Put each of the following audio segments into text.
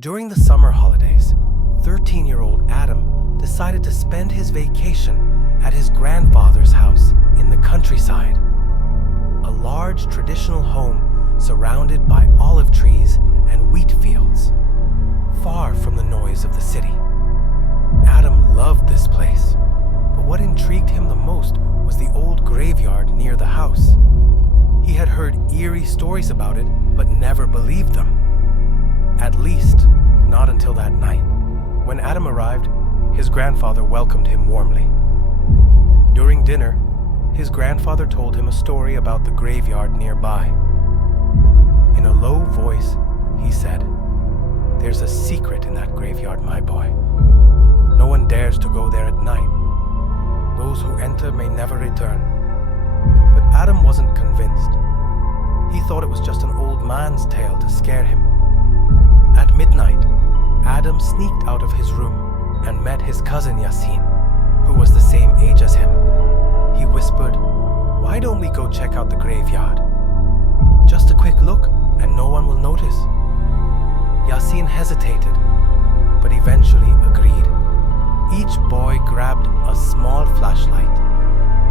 During the summer holidays, 13-year-old Adam decided to spend his vacation at his grandfather's house in the countryside. A large traditional home surrounded by olive trees and wheat fields, far from the noise of the city. Adam loved this place, but what intrigued him the most was the old graveyard near the house. He had heard eerie stories about it, but never believed them. At least, not until that night. When Adam arrived, his grandfather welcomed him warmly. During dinner, his grandfather told him a story about the graveyard nearby. In a low voice, he said, "There's a secret in that graveyard, my boy. No one dares to go there at night. Those who enter may never return." But Adam wasn't convinced. He thought it was just an old man's tale to scare him. At midnight, Adam sneaked out of his room and met his cousin Yasin, who was the same age as him. He whispered, "Why don't we go check out the graveyard? Just a quick look and no one will notice." Yasin hesitated, but eventually agreed. Each boy grabbed a small flashlight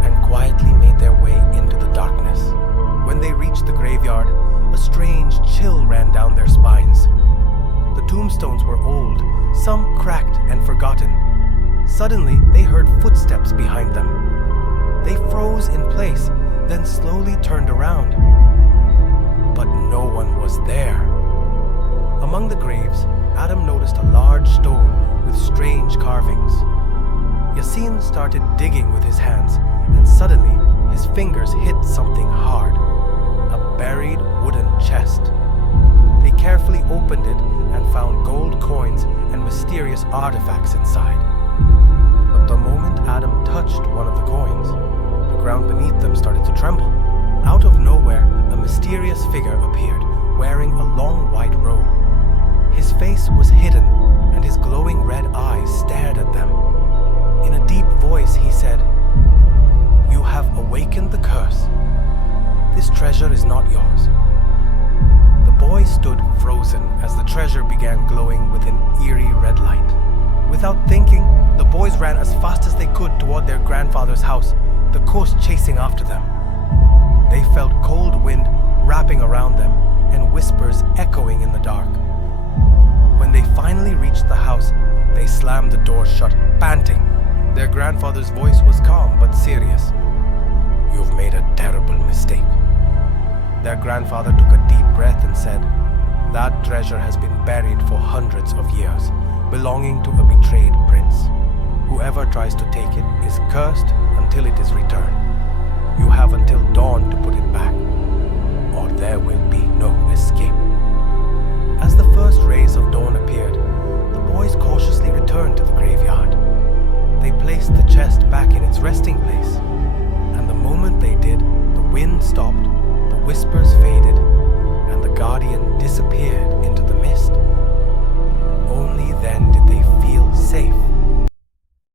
and quietly made their way into the darkness. When they reached the graveyard, a strange chill ran down their spines. The tombstones were old, some cracked and forgotten. Suddenly, they heard footsteps behind them. They froze in place, then slowly turned around. But no one was there. Among the graves, Adam noticed a large stone with strange carvings. Yasin started digging with his hands, and suddenly his fingers hit something hard, a buried wooden chest. They carefully opened it and found gold coins and mysterious artifacts inside. But the moment Adam touched one of the coins, the ground beneath them started to tremble. Out of nowhere, a mysterious figure appeared, wearing a long white robe. His face was hidden, and his glowing red eyes stared at them. In a deep voice, he said, "You have awakened the curse. This treasure is not yours." The boy stood frozen as the treasure began glowing with an eerie red light. Without thinking, the boys ran as fast as they could toward their grandfather's house, the ghost chasing after them. They felt cold wind wrapping around them and whispers echoing in the dark. When they finally reached the house, they slammed the door shut, panting. Their grandfather's voice was calm but serious. "You've made a terrible mistake." Their grandfather took a deep breath and said, "That treasure has been buried for hundreds of years, belonging to a betrayed prince. Whoever tries to take it is cursed until it is returned. You have until dawn to put it back, or there will be no escape." As the first rays of dawn appeared, the boys cautiously returned to the graveyard. They placed the chest back in its resting place, and the moment they did, the wind stopped, the whispers faded, and the guardian disappeared